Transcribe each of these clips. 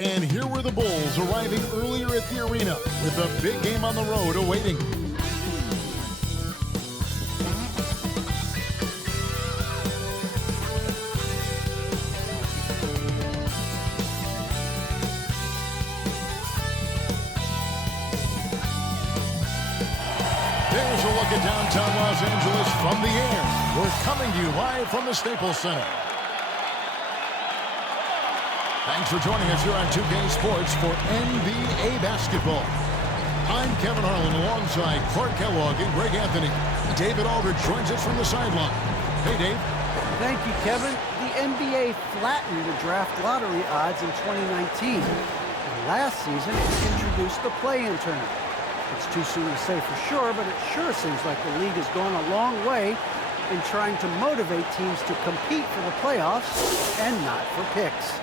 And here were the Bulls arriving earlier at the arena with a big game on the road awaiting. There's a look at downtown Los Angeles from the air. We're coming to you live from the Staples Center. Thanks for joining us here on 2K Sports for NBA basketball. I'm Kevin Harlan alongside Clark Kellogg and Greg Anthony. David Aldridge joins us from the sideline. Hey, Dave. Thank you, Kevin. The NBA flattened the draft lottery odds in 2019. Last season, it introduced the play-in tournament. It's too soon to say for sure, but it sure seems like the league has gone a long way in trying to motivate teams to compete for the playoffs and not for picks.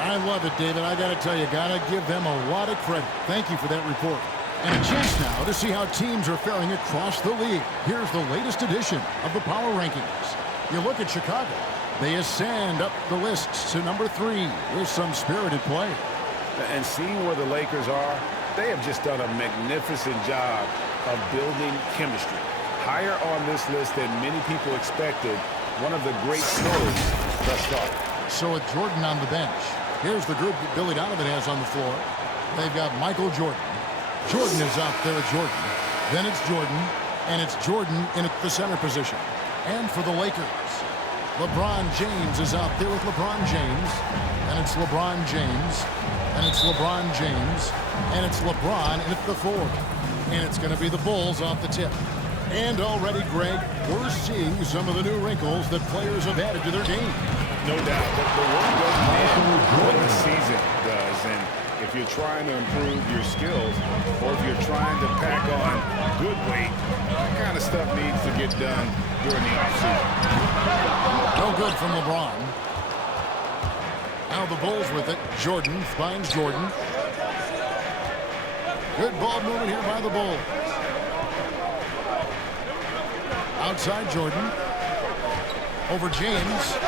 I love it, David. I got to tell you, got to give them a lot of credit. Thank you for that report. And a chance now to see how teams are faring across the league. Here's the latest edition of the Power Rankings. You look at Chicago. They ascend up the lists to number 3 with some spirited play. And seeing where the Lakers are, they have just done a magnificent job of building chemistry. Higher on this list than many people expected. One of the great stories thus far. So with Jordan on the bench, here's the group that Billy Donovan has on the floor. They've got Michael Jordan. Jordan is out there at Jordan. Then it's Jordan, and it's Jordan in the center position. And for the Lakers, LeBron James is out there with LeBron James. And it's LeBron James. And it's LeBron James. And it's LeBron at the 4. And it's going to be the Bulls off the tip. And already, Greg, we're seeing some of the new wrinkles that players have added to their game. No doubt, but the work doesn't end what the season does. And if you're trying to improve your skills, or if you're trying to pack on good weight, that kind of stuff needs to get done during the offseason. No good from LeBron. Now the Bulls with it. Jordan finds Jordan. Good ball movement here by the Bulls. Outside Jordan. Over James.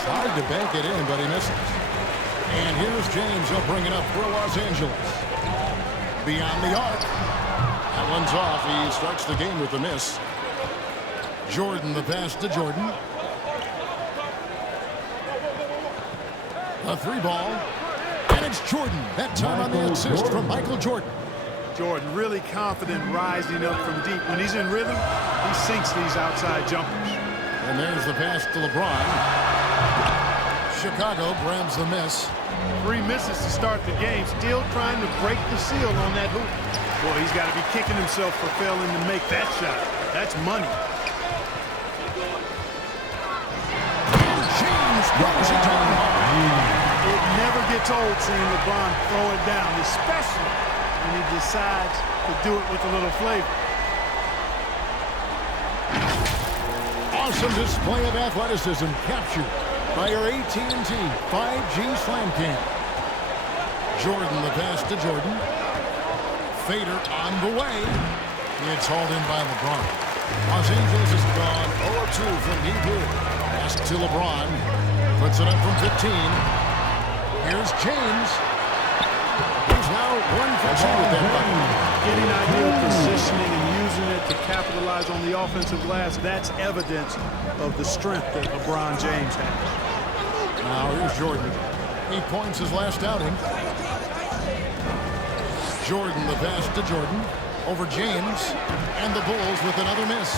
Tried to bank it in, but he misses. And here's James. He'll bring it up for Los Angeles. Beyond the arc. That one's off. He starts the game with a miss. Jordan, the pass to Jordan. A 3-ball. And it's Jordan. That time on the assist from Michael Jordan. Jordan really confident rising up from deep. When he's in rhythm, he sinks these outside jumpers. And there's the pass to LeBron. Chicago grabs the miss. 3 misses to start the game, still trying to break the seal on that hoop. Boy, he's got to be kicking himself for failing to make that shot. That's money. James throws it down. It never gets old seeing LeBron throw it down, especially when he decides to do it with a little flavor. Awesome display of athleticism captured by our AT&T 5G Slam Cam. Jordan, the pass to Jordan. Fader on the way. It's hauled in by LeBron. Los Angeles has gone 0-2 from deep here. Pass to LeBron. Puts it up from 15. Here's James. He's now 1 for 2 with that bucket. Getting ideal positioning and using it to capitalize on the offensive glass, that's evidence of the strength that LeBron James has. Now here's Jordan. 8 points his last outing. Jordan, the pass to Jordan. Over James. And the Bulls with another miss.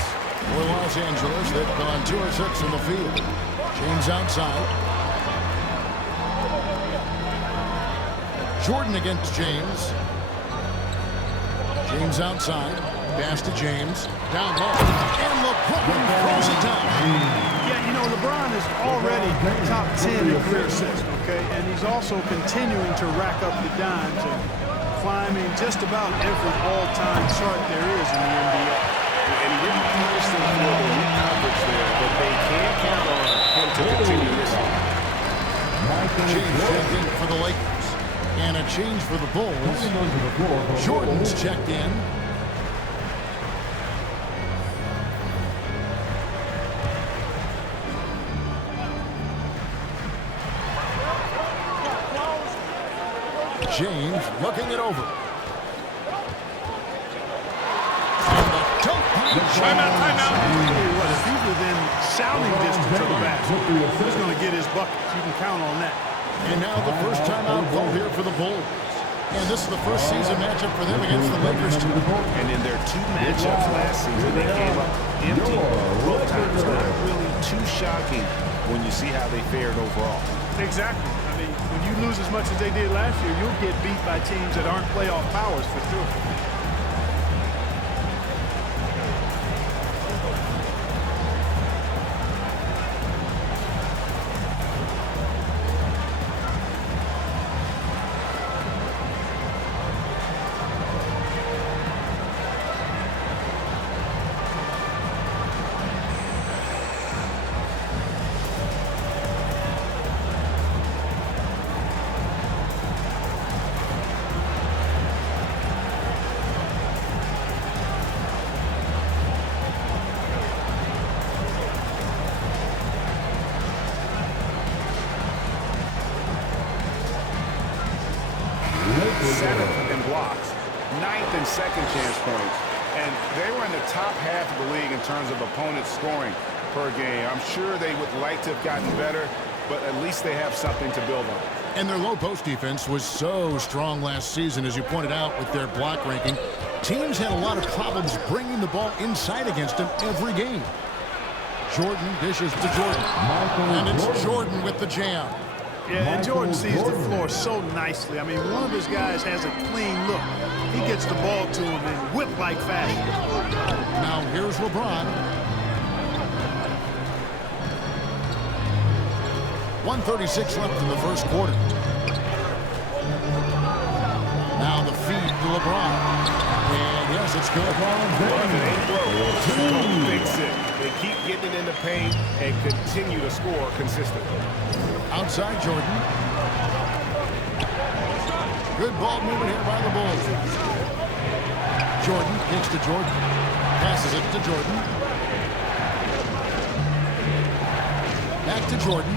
For Los Angeles, they've gone 2 of 6 in the field. James outside. Jordan against James. James outside. Pass to James. Down low. And LeBron throws it down. Yeah, you know, LeBron is already top 10 in career assists, okay? And he's also continuing to rack up the dimes and climbing just about every all-time chart there is in the NBA. And he didn't punish them for the weak coverage there, but they can't count on him to continue this. James checked in for the Lakers. And a change for the Bulls. Jordan's checked in. James looking it over. And the dunk. Timeout, timeout. I'll tell you what, if he's within shouting distance of the basket, he's going to get his buckets. You can count on that. And now the first timeout call here for the Bulls. And this is the first season matchup for them against the Lakers. And in their 2 matchups last season, they came up empty both times. Not really too shocking when you see how they fared overall. Exactly. I mean, when you lose as much as they did last year, you'll get beat by teams that aren't playoff powers for sure. Seventh in blocks, 9th in second chance points, and they were in the top half of the league in terms of opponents scoring per game. I'm sure they would like to have gotten better, but at least they have something to build on. And their low post defense was so strong last season, as you pointed out, with their block ranking. Teams had a lot of problems bringing the ball inside against them every game. Jordan dishes to Jordan. And it's Jordan with the jam. Yeah, and Jordan sees the floor so nicely. I mean, one of his guys has a clean look. He gets the ball to him in whip-like fashion. Now here's LeBron. 1:36 left in the first quarter. Now the feed to LeBron. And yes, it's good. Don't fix it. They keep getting it in the paint and continue to score consistently. Outside Jordan. Good ball movement here by the Bulls. Jordan kicks to Jordan. Passes it to Jordan. Back to Jordan.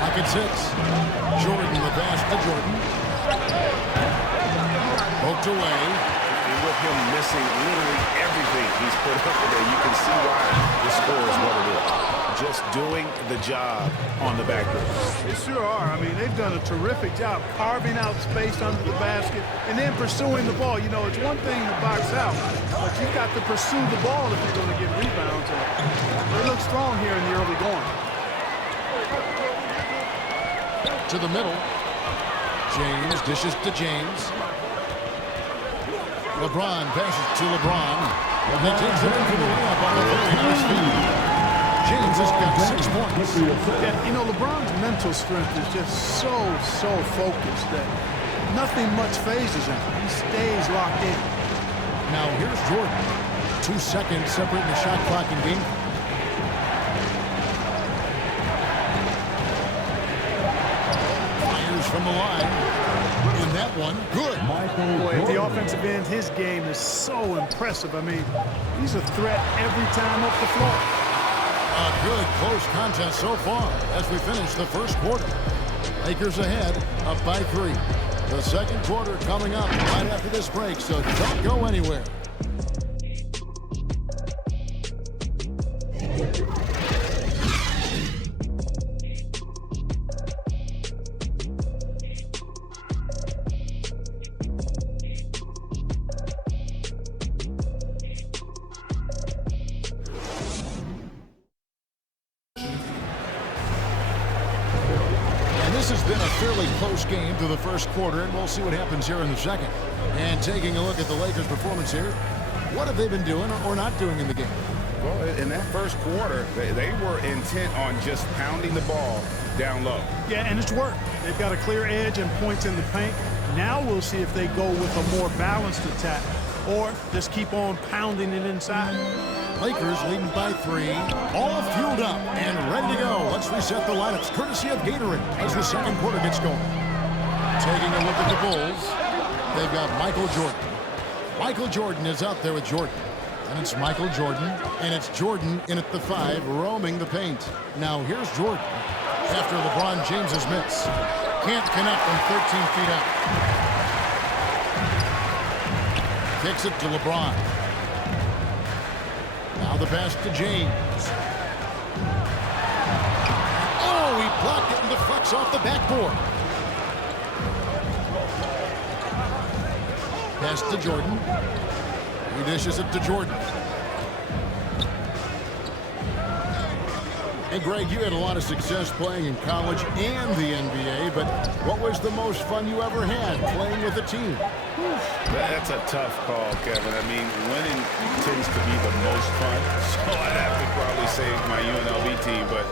Pocket 6. Jordan the pass to Jordan. Poked away. And with him missing literally everything he's put up today, you can see why the score is what it is. Just doing the job on the back door. They sure are. I mean, they've done a terrific job carving out space under the basket and then pursuing the ball. You know, it's one thing to box out, but you've got to pursue the ball if you're going to get rebounds. They look strong here in the early going. To the middle. James dishes to James. LeBron passes to LeBron. And he takes it in for the layup on the very nice feed. James has got 6 points. Yeah, you know, LeBron's mental strength is just so focused that nothing much phases him. He stays locked in. Now here's Jordan. 2 seconds separating the shot clock and game. Fires from the line. And that one, good. Boy, at the offensive end, his game is so impressive. I mean, he's a threat every time up the floor. A good close contest so far as we finish the first quarter. Lakers ahead, up by 3. The second quarter coming up right after this break, so don't go anywhere. This has been a fairly close game through the first quarter, and we'll see what happens here in the second. And taking a look at the Lakers' performance here, what have they been doing or not doing in the game? Well, in that first quarter, they were intent on just pounding the ball down low. Yeah, and it's worked. They've got a clear edge and points in the paint. Now we'll see if they go with a more balanced attack or just keep on pounding it inside. Lakers leading by 3, all fueled up and ready to go. Let's reset the lineups, courtesy of Gatorade, as the second quarter gets going. Taking a look at the Bulls, they've got Michael Jordan. Michael Jordan is out there with Jordan. And it's Michael Jordan, and it's Jordan in at the 5, roaming the paint. Now here's Jordan after LeBron James's miss. Can't connect from 13 feet out. Kicks it to LeBron. Now the pass to James. Oh, he blocked it and deflects off the backboard. Pass to Jordan. He dishes it to Jordan. And Greg, you had a lot of success playing in college and the NBA, but what was the most fun you ever had playing with a team? That's a tough call, Kevin. I mean, winning tends to be the most fun, so I'd have to probably say my UNLV team, but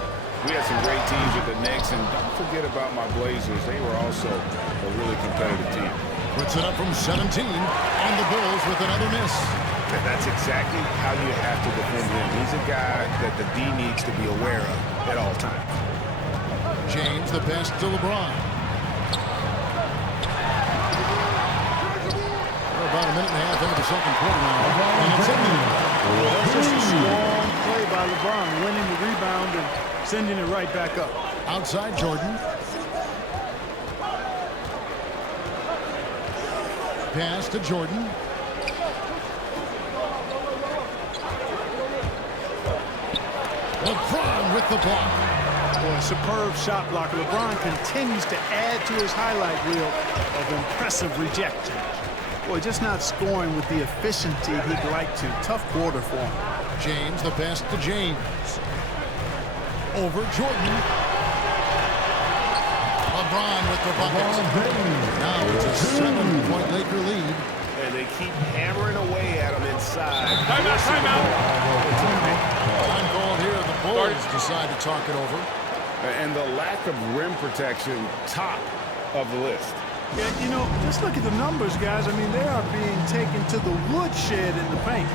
we had some great teams with the Knicks, and don't forget about my Blazers. They were also a really competitive team. Puts it up from 17, and the Bulls with another miss. That's exactly how you have to defend him. He's a guy that the D needs to be aware of at all times. James, the pass to LeBron. We're about a minute and a half into the second quarter now. And it's in there. That's just a strong play by LeBron, winning the rebound and sending it right back up. Outside Jordan. Pass to Jordan. LeBron with the block. Boy, superb shot blocker. LeBron continues to add to his highlight reel of impressive rejection. Boy, just not scoring with the efficiency he'd like to. Tough quarter for him. James, the pass to James. Over Jordan. LeBron with the bucket. Now it's a 7-point Laker lead. And they keep hammering away at him inside. Timeout. Time called here. The Bulls decide to talk it over. And the lack of rim protection, top of the list. Yeah, you know, just look at the numbers, guys. I mean, they are being taken to the woodshed in the paint.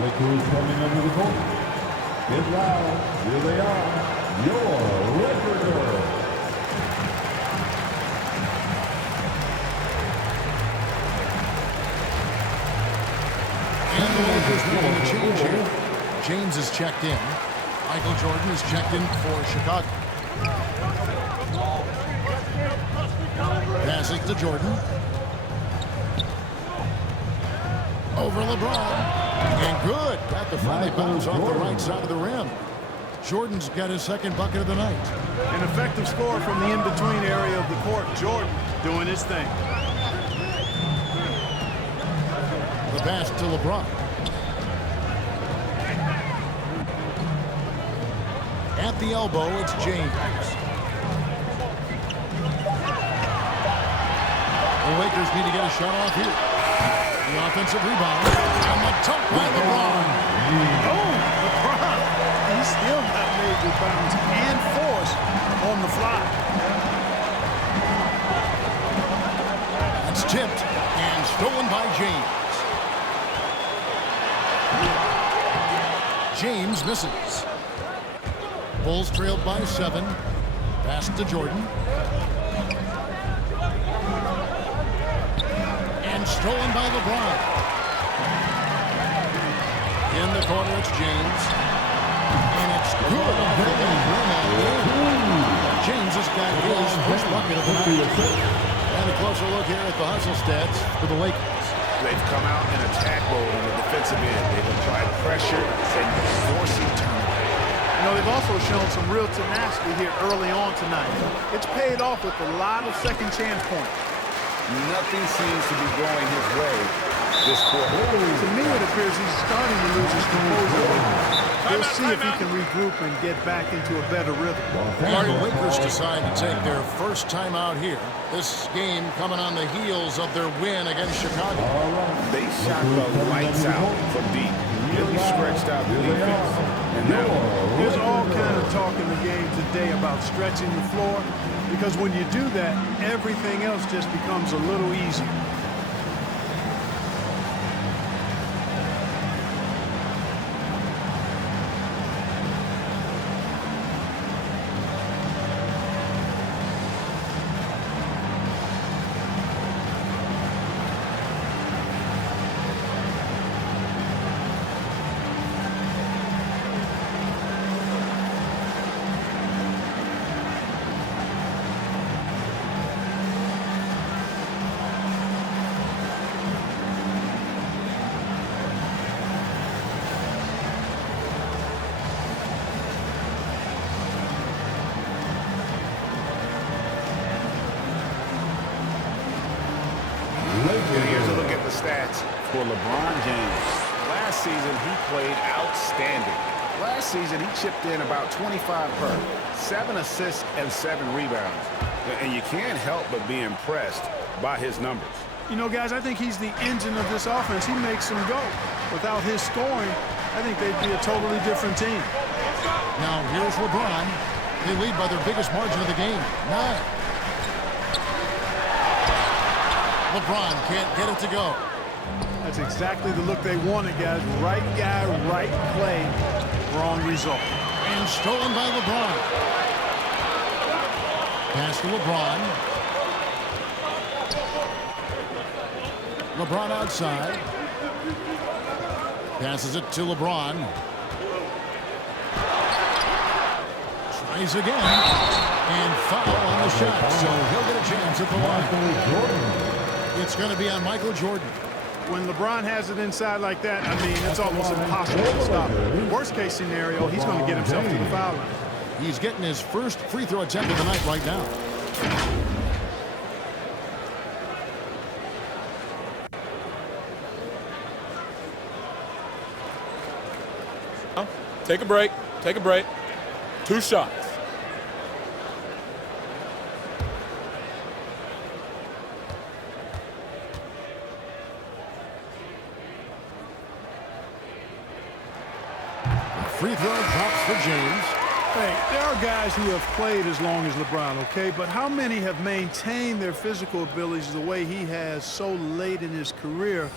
Lakers coming under the court. Get loud. Here they are. Your Laker girls. And the Lakers making a change here. James is checked in. Michael Jordan is checked in for Chicago. Passes to Jordan. Over LeBron. And good. Got the friendly bounce off the right side of the rim. Jordan's got his second bucket of the night. An effective score from the in-between area of the court. Jordan doing his thing. The pass to LeBron. At the elbow, it's James. The Lakers need to get a shot off here. The offensive rebound. And the dunk by LeBron. Oh, LeBron. He still got major bounce and force on the fly. That's tipped and stolen by James. James misses. Bulls trailed by 7. Pass to Jordan. And stolen by LeBron. In the corner, it's James. And it's good. James has got his first bucket of the night. And a closer look here at the hustle stats for the Lakers. They've come out in attack mode on the defensive end. They've applied pressure and forcing turnovers. You know, they've also shown some real tenacity here early on tonight. It's paid off with a lot of second chance points. Nothing seems to be going his way this quarter. To me, it appears he's starting to lose his composure. We'll see if he can regroup and get back into a better rhythm. And the Lakers decide to take their first time out here. This game coming on the heels of their win against Chicago. They shot the lights out from deep. really stretched out the defense in that one. There's all kind of talk in the game today about stretching the floor, because when you do that, everything else just becomes a little easier. And here's a look at the stats for LeBron James. Last season, he played outstanding. Last season, he chipped in about 25 per, 7 assists and 7 rebounds. And you can't help but be impressed by his numbers. You know, guys, I think he's the engine of this offense. He makes them go. Without his scoring, I think they'd be a totally different team. Now here's LeBron. They lead by their biggest margin of the game, 9. LeBron can't get it to go. That's exactly the look they wanted, guys. Right guy, right play, wrong result. And stolen by LeBron. Pass to LeBron. LeBron outside. Passes it to LeBron. Tries again. And foul on the shot. So he'll get a chance at the line. It's going to be on Michael Jordan. When LeBron has it inside like that, I mean, it's almost impossible to stop. Worst case scenario, he's going to get himself to the foul line. He's getting his first free throw attempt of the night right now. Take a break. Take a break. 2 shots. Free throw drops for James. Hey, there are guys who have played as long as LeBron, okay? But how many have maintained their physical abilities the way he has so late in his career?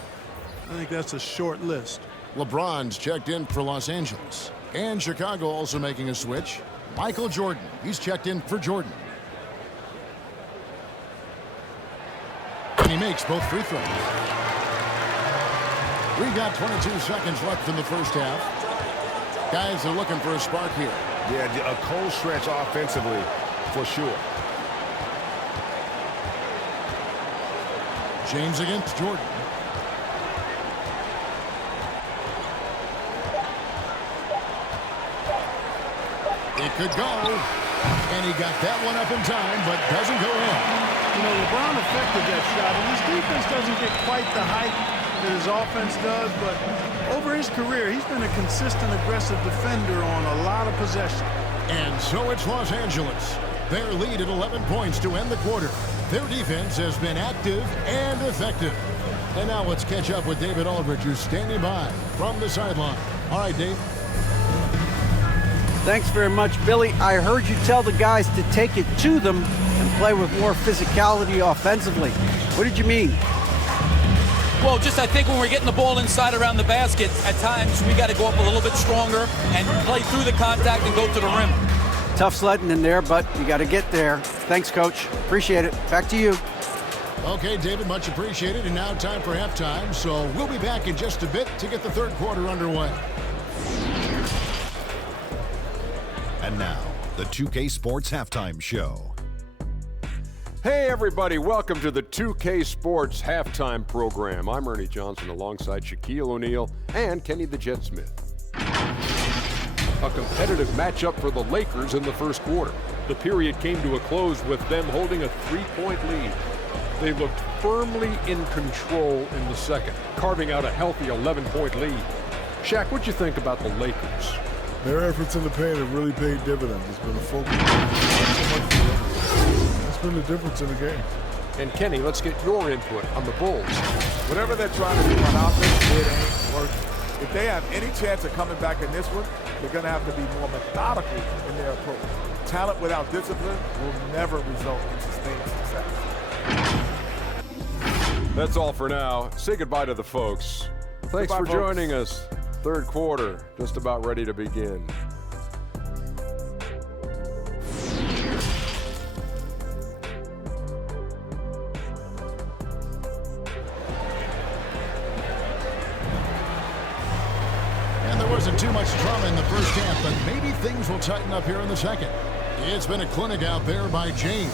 I think that's a short list. LeBron's checked in for Los Angeles. And Chicago also making a switch. Michael Jordan, he's checked in for Jordan. And he makes both free throws. We've got 22 seconds left in the first half. Guys are looking for a spark here. Yeah, a cold stretch offensively, for sure. James against Jordan. It could go. And he got that one up in time, but doesn't go in. You know, LeBron affected that shot, and his defense doesn't get quite the height that his offense does, but over his career, he's been a consistent, aggressive defender on a lot of possession. And so it's Los Angeles. Their lead at 11 points to end the quarter. Their defense has been active and effective. And now let's catch up with David Aldridge, who's standing by from the sideline. All right, Dave. Thanks very much, Billy. I heard you tell the guys to take it to them and play with more physicality offensively. What did you mean? Well, just I think when we're getting the ball inside around the basket, at times we got to go up a little bit stronger and play through the contact and go to the rim. Tough sledding in there, but you got to get there. Thanks, Coach. Appreciate it. Back to you. Okay, David, much appreciated. And now time for halftime. So we'll be back in just a bit to get the third quarter underway. And now, the 2K Sports Halftime Show. Hey everybody, welcome to the 2K Sports Halftime Program. I'm Ernie Johnson alongside Shaquille O'Neal and Kenny the Jet Smith. A competitive matchup for the Lakers in the first quarter. The period came to a close with them holding a 3-point lead. They looked firmly in control in the second, carving out a healthy 11-point lead. Shaq, what'd you think about the Lakers? Their efforts in the paint have really paid dividends. It's been a focus. That's been the difference in the game. And Kenny, let's get your input on the Bulls. Whatever they're trying to do on offense, it ain't working. If they have any chance of coming back in this one, they're going to have to be more methodical in their approach. Talent without discipline will never result in sustained success. That's all for now. Say goodbye to the folks. Thanks Goodbye, for folks. joining us. Third quarter, just about ready to begin. And there wasn't too much drama in the first half, but maybe things will tighten up here in the second. It's been a clinic out there by James.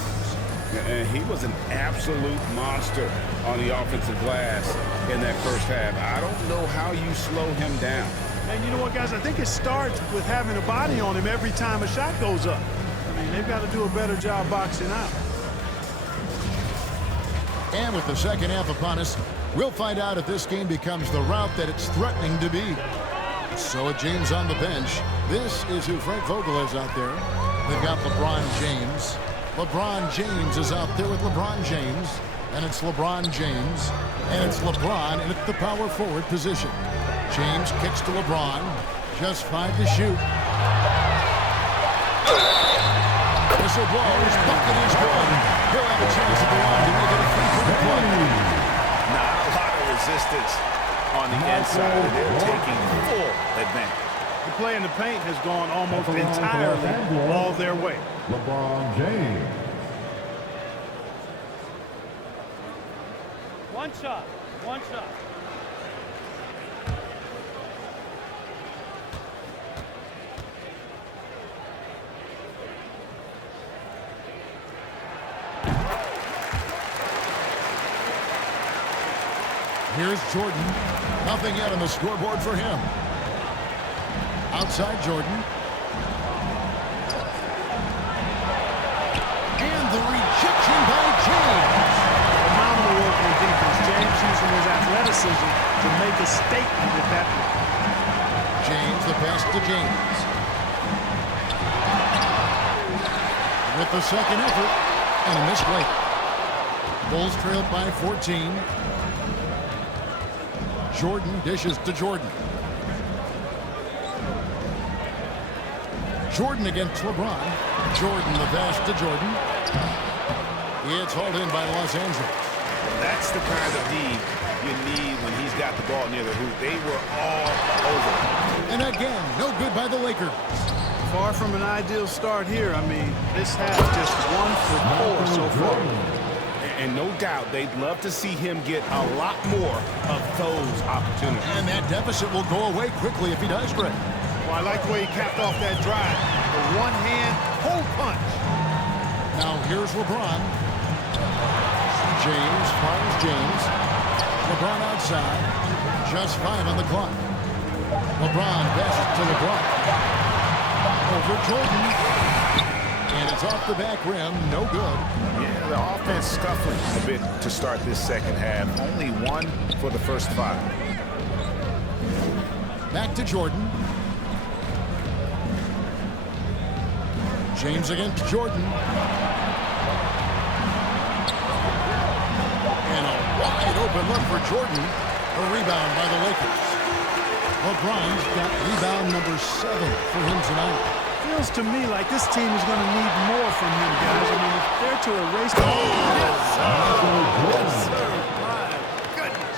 And he was an absolute monster on the offensive glass in that first half. I don't know how you slow him down. And you know what, guys? I think it starts with having a body on him every time a shot goes up. I mean, they've got to do a better job boxing out. And with the second half upon us, we'll find out if this game becomes the route that it's threatening to be. So with James on the bench, this is who Frank Vogel is out there. They've got LeBron James. LeBron James is out there with LeBron James. And it's LeBron James. And it's LeBron in the power forward position. James kicks to LeBron. Just 5 to shoot. Whistle blows. Bucket is good. He'll have a chance at the line to make it a free-throw play. Not a lot of resistance on the inside. They're taking full advantage. The play in the paint has gone almost entirely all their way. LeBron James. One shot. One shot. Here's Jordan. Nothing yet on the scoreboard for him. Outside Jordan. And the rejection by James. Phenomenal work on defense. James using his athleticism to make a statement with that one. James, the pass to James. With the second effort. And a missed late. Bulls trailed by 14. Jordan dishes to Jordan. Jordan against LeBron. Jordan the pass to Jordan. It's hauled in by Los Angeles. That's the kind of D you need when he's got the ball near the hoop. They were all over. And again, no good by the Lakers. Far from an ideal start here. I mean, this half just 1 for 4 so far. And no doubt they'd love to see him get a lot more of those opportunities. And that deficit will go away quickly if he does, Greg. Well, I like the way he capped off that drive. The one-hand hole punch. Now here's LeBron. James fires James. LeBron outside. Just 5 on the clock. LeBron passes to LeBron. Over Jordan. And it's off the back rim. No good. Yeah, the offense scuffling a bit to start this second half. Only 1 for the first 5. Back to Jordan. James against Jordan. And a wide open look for Jordan. A rebound by the Lakers. LeBron's got rebound number 7 for him tonight. Feels to me like this team is going to need more from him, guys. I mean, if they're to erase the my goodness.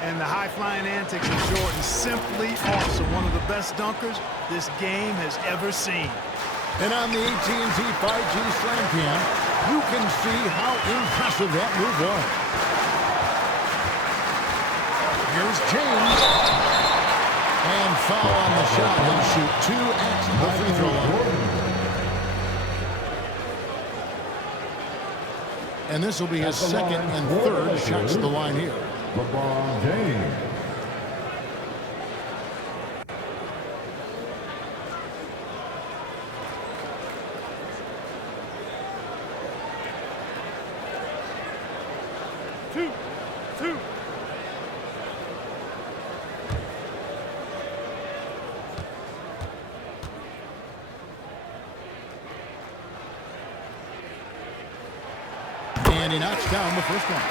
And the high-flying antics of Jordan, simply awesome. One of the best dunkers this game has ever seen. And on the AT&T 5G Slam Cam, you can see how impressive that move was. Here's James. And foul on the shot. He'll shoot 2 at the free throw line. And this will be his second and third shots to the line here. LeBron James. Two. And he knocks down the first one.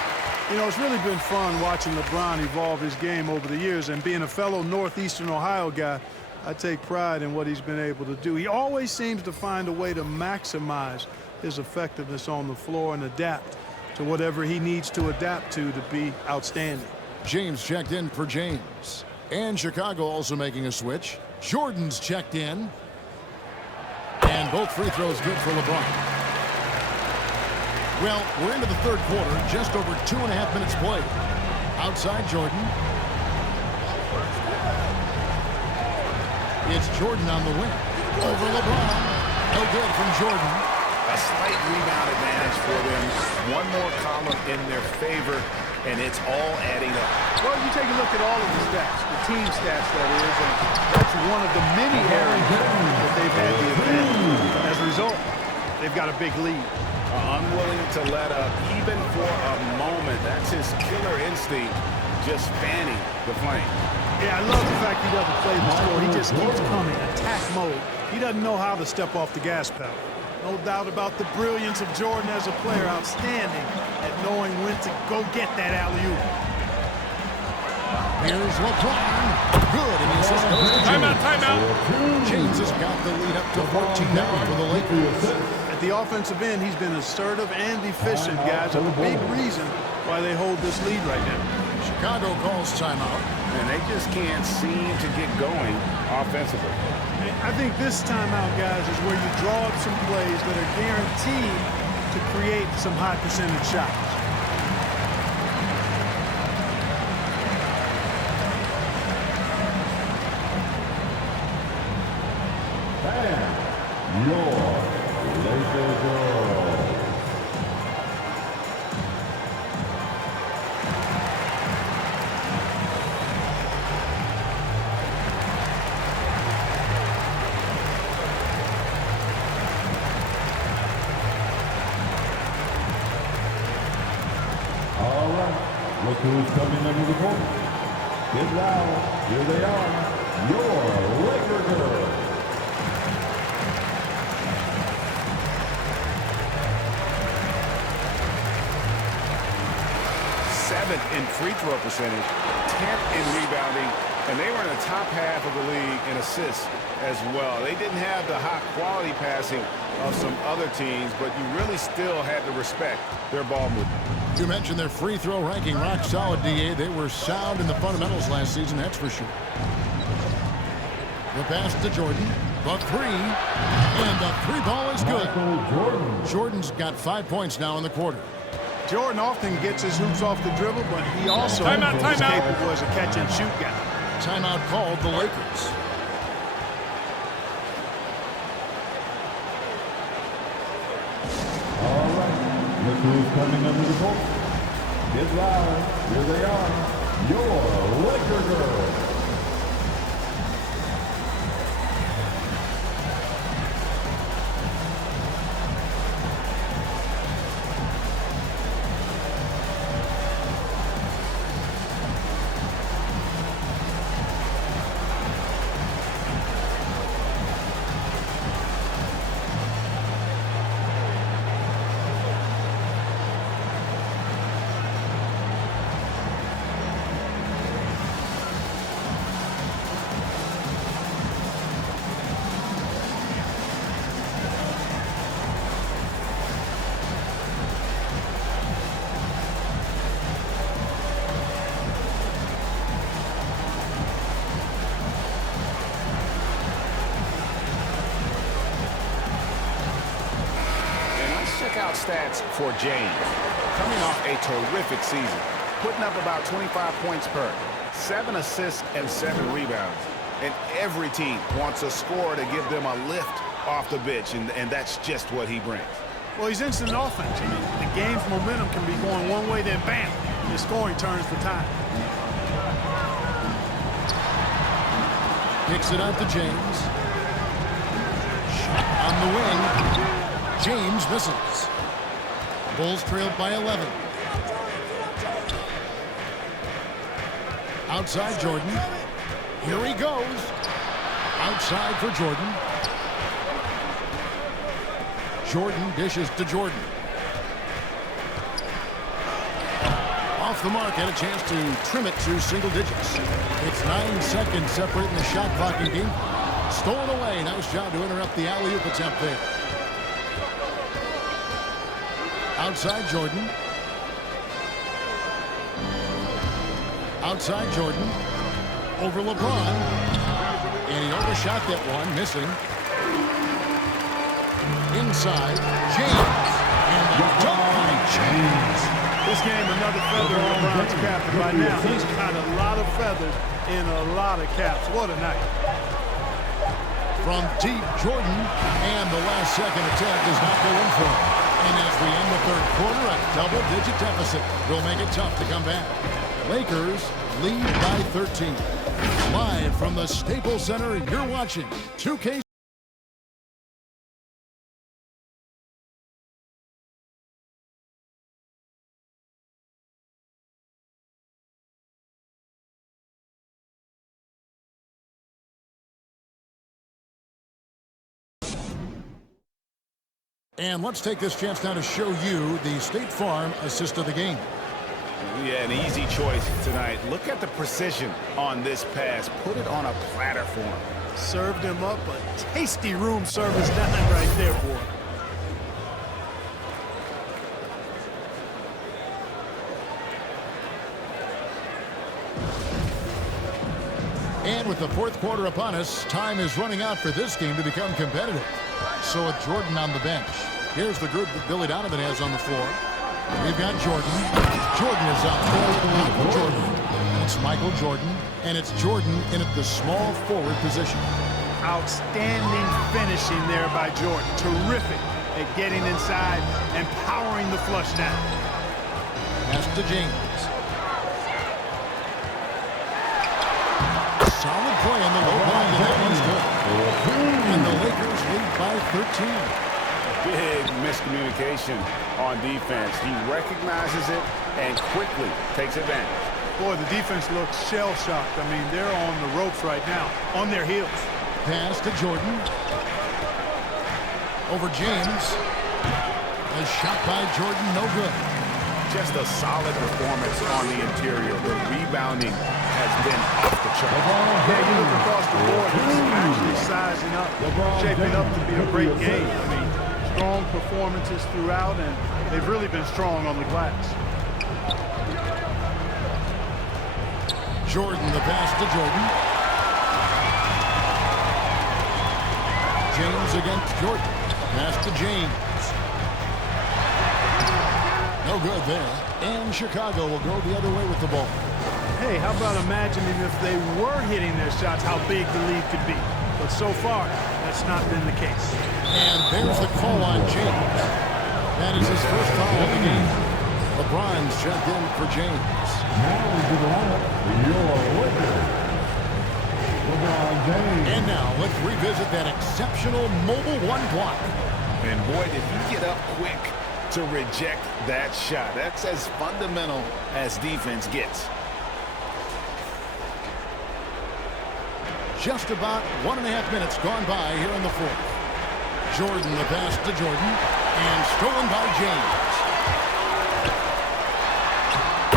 You know, it's really been fun watching LeBron evolve his game over the years, and being a fellow Northeastern Ohio guy, I take pride in what he's been able to do. He always seems to find a way to maximize his effectiveness on the floor and adapt to whatever he needs to adapt to be outstanding. James checked in for James. And Chicago also making a switch. Jordan's checked in. And both free throws good for LeBron. Well, we're into the third quarter, just over 2.5 minutes played. Outside Jordan. It's Jordan on the wing. Over LeBron. No good from Jordan. A slight rebound advantage for them. One more column in their favor, and it's all adding up. Well, you take a look at all of the stats, the team stats, that is, and that's one of the many areas that they've had the advantage. As a result, they've got a big lead. Unwilling to let up, even for a moment. That's his killer instinct, just fanning the flame. Yeah, I love the fact he doesn't play the score. He just keeps coming, attack mode. He doesn't know how to step off the gas pedal. No doubt about the brilliance of Jordan as a player, outstanding at knowing when to go get that alley-oop. Here's LeBron. Good, and he assist goes to James. Timeout. James has got the lead up to 14 now for the Lakers. At the offensive end, he's been assertive and efficient, guys, and a big reason why they hold this lead right now. Chicago calls timeout. And they just can't seem to get going offensively. I think this timeout, guys, is where you draw up some plays that are guaranteed to create some high percentage shots. And your Lakers girls. All right, look who's coming under the court. Get loud. Here they are, your Laker girls. 7th in free throw percentage, 10th in rebounding, and they were in the top half of the league in assists as well. They didn't have the high quality passing of some other teams, but you really still had to respect their ball movement. You mentioned their free throw ranking, rock solid, DA. They were sound in the fundamentals last season, that's for sure. The pass to Jordan, the three, and the three ball is good. Jordan's got 5 points now in the quarter. Jordan often gets his hoops off the dribble, but he also is capable as a catch-and-shoot guy. Timeout called the Lakers. All right, look who's coming under the court. Get loud. Here they are, your Laker girls. Stats for James. Coming off a terrific season, putting up about 25 points per, 7 assists and 7 rebounds. And every team wants a scorer to give them a lift off the bench, and that's just what he brings. Well, he's instant offense. I mean, the game's momentum can be going one way, then bam, the scoring turns the tide. Kicks it out to James. Shot on the wing. James misses. Bulls trailed by 11. Outside Jordan. Here he goes. Outside for Jordan. Jordan dishes to Jordan. the mark, had a chance to trim it to single digits. It's 9 seconds separating the shot clock and game. Stolen away. Nice job to interrupt the alley-oop attempt there. Outside Jordan. Outside Jordan. Over LeBron. And he overshot that one, missing. Inside, James. And the dunk by James. This game, another feather on LeBron's cap. And by now, he's got a lot of feathers in a lot of caps. What a night. From deep, Jordan. And the last second attempt does not go in for him. And as we end the third quarter, a double-digit deficit will make it tough to come back. Lakers lead by 13. Live from the Staples Center, you're watching 2K. And let's take this chance now to show you the State Farm assist of the game. Yeah, an easy choice tonight. Look at the precision on this pass. Put it on a platter for him. Served him up a tasty room service dime right there for him. And with the fourth quarter upon us, time is running out for this game to become competitive. So with Jordan on the bench, here's the group that Billy Donovan has on the floor. We've got Jordan. Jordan is out there with Michael Jordan. It's Michael Jordan, and it's Jordan in at the small forward position. Outstanding finishing there by Jordan. Terrific at getting inside and powering the flush down. Pass to James. Solid play in the low block, and that one's good. And the Lakers lead by 13. Big miscommunication on defense. He recognizes it and quickly takes advantage. Boy, the defense looks shell-shocked. I mean, they're on the ropes right now, on their heels. Pass to Jordan. Over James. A shot by Jordan, no good. Just a solid performance on the interior. The rebounding has been off the chart. Yeah, you look across the board, it's actually sizing up, shaping up to be a great game. I mean, strong performances throughout, and they've really been strong on the glass. Jordan, the pass to Jordan. James against Jordan. Pass to James. No good there. And Chicago will go the other way with the ball. Hey, how about imagining if they were hitting their shots, how big the lead could be. But so far, that's not been the case. And there's the call on James. That is his first foul of the game. LeBron's checked in for James. Now into the lineup, your winner, LeBron James. And now let's revisit that exceptional mobile one block. And boy, did he get up quick to reject that shot. That's as fundamental as defense gets. Just about 1.5 minutes gone by here in the fourth. Jordan, the pass to Jordan, and stolen by James.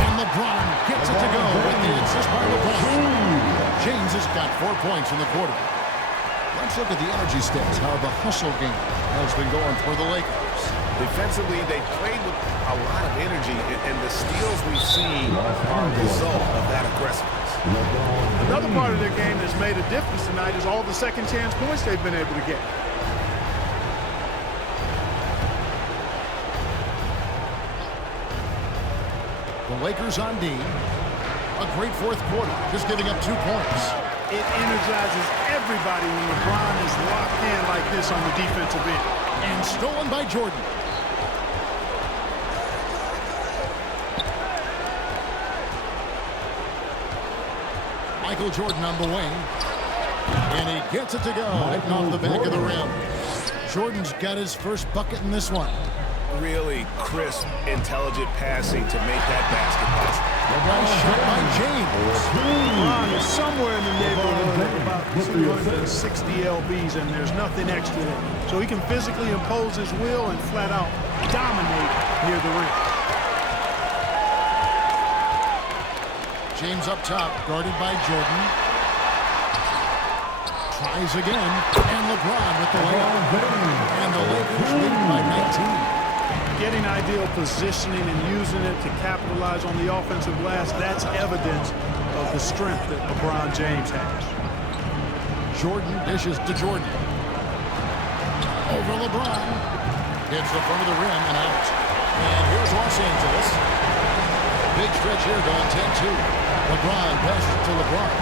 And LeBron gets it to go with the assist by LeBron. James has got 4 points in the quarter. Let's look at the energy stats, how the hustle game has been going for the Lakers. Defensively, they played with a lot of energy, and the steals we've seen are a result of that aggressiveness. Another part of their game that's made a difference tonight is all the second chance points they've been able to get. The Lakers on D. A great fourth quarter, just giving up 2 points. It energizes everybody when LeBron is locked in like this on the defensive end. And stolen by Jordan. Michael Jordan on the wing. And he gets it to go, hitting off the back of the rim. Jordan's got his first bucket in this one. Really crisp, intelligent passing to make that basket possible. Nice shot by James. LeBron is somewhere in the neighborhood of about 260 LBs, and there's nothing extra there. So he can physically impose his will and flat out dominate near the rim. James up top, guarded by Jordan. Tries again, and LeBron with the layup. And the Lakers lead by 19. Getting ideal positioning and using it to capitalize on the offensive glass, that's evidence of the strength that LeBron James has. Jordan dishes to Jordan. Over LeBron. Hits the front of the rim and out. And here's Los Angeles. Big stretch here going 10-2. LeBron passes to LeBron.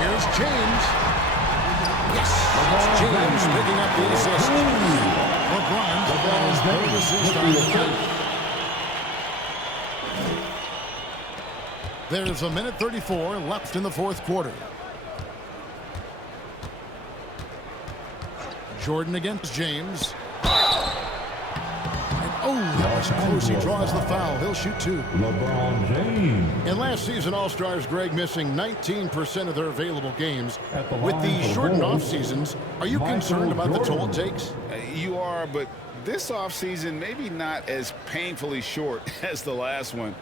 Here's James. Yes, it's James picking up the assist. LeBron got his third assist on the night. There's a minute 34 left in the fourth quarter. Jordan against James. Oh, that was close. He draws the foul. He'll shoot two. LeBron James. In last season, All-Stars, Greg, missing 19% of their available games. With the shortened off-seasons, are you concerned about the toll it takes? You are, but this offseason maybe not as painfully short as the last one.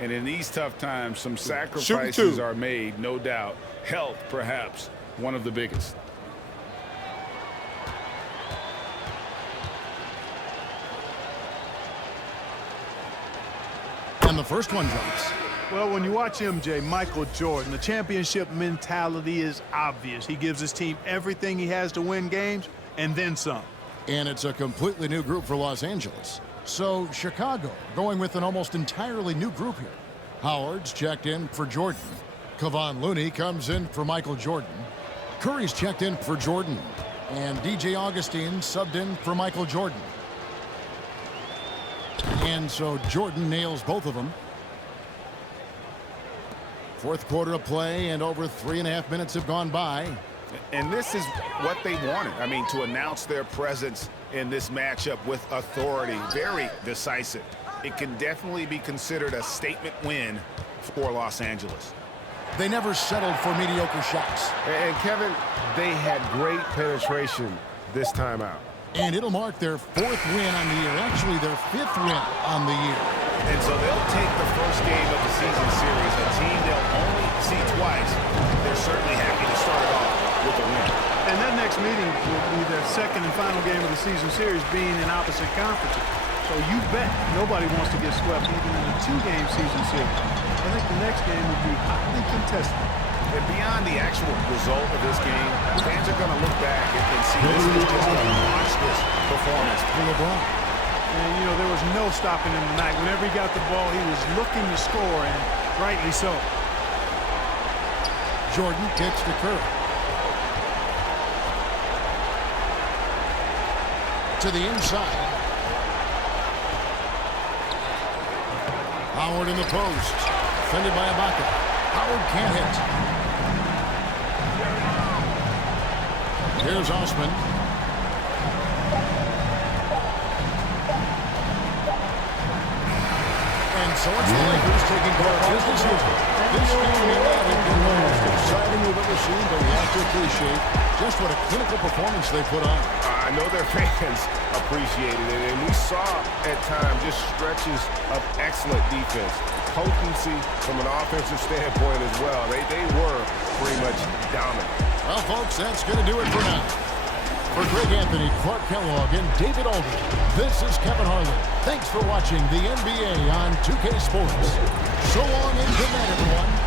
And in these tough times, some sacrifices are made, no doubt. Health, perhaps, one of the biggest. And the first one drops. Well, when you watch MJ, Michael Jordan, the championship mentality is obvious. He gives his team everything he has to win games, and then some. And it's a completely new group for Los Angeles. So Chicago going with an almost entirely new group here. Howard's checked in for Jordan. Kevon Looney comes in for Michael Jordan. Curry's checked in for Jordan. And DJ Augustine subbed in for Michael Jordan. And so Jordan nails both of them. Fourth quarter of play, and over 3.5 minutes have gone by. And this is what they wanted. I mean, to announce their presence in this matchup with authority, very decisive. It can definitely be considered a statement win for Los Angeles. They never settled for mediocre shots. And Kevin, they had great penetration this time out. And it'll mark their fourth win on the year, actually their fifth win on the year. And so they'll take the first game of the season series, a team they'll only see twice. They're certainly happy to start it off with a win. And that next meeting will be their second and final game of the season series, being in opposite conferences. So you bet nobody wants to get swept even in a two-game season series. I think the next game will be hotly contested. And beyond the actual result of this game, fans are going to look back and see this is just a monstrous performance for LeBron. And, you know, there was no stopping him tonight. Whenever he got the ball, he was looking to score, and rightly so. Jordan kicks to Curry. To the inside. Howard in the post. Defended by Ibaka. Howard can't hit. Here's Osman. And so it's the Lakers taking care of business here. This game may not have been the most exciting we've ever seen, but we have to appreciate just what a clinical performance they put on. I know their fans appreciated it, and we saw at times just stretches of excellent defense. Potency from an offensive standpoint as well. They were pretty much dominant. Well, folks, that's going to do it for now. For Greg Anthony, Clark Kellogg, and David Aldridge, this is Kevin Harlan. Thanks for watching the NBA on 2K Sports. So long and good night, everyone.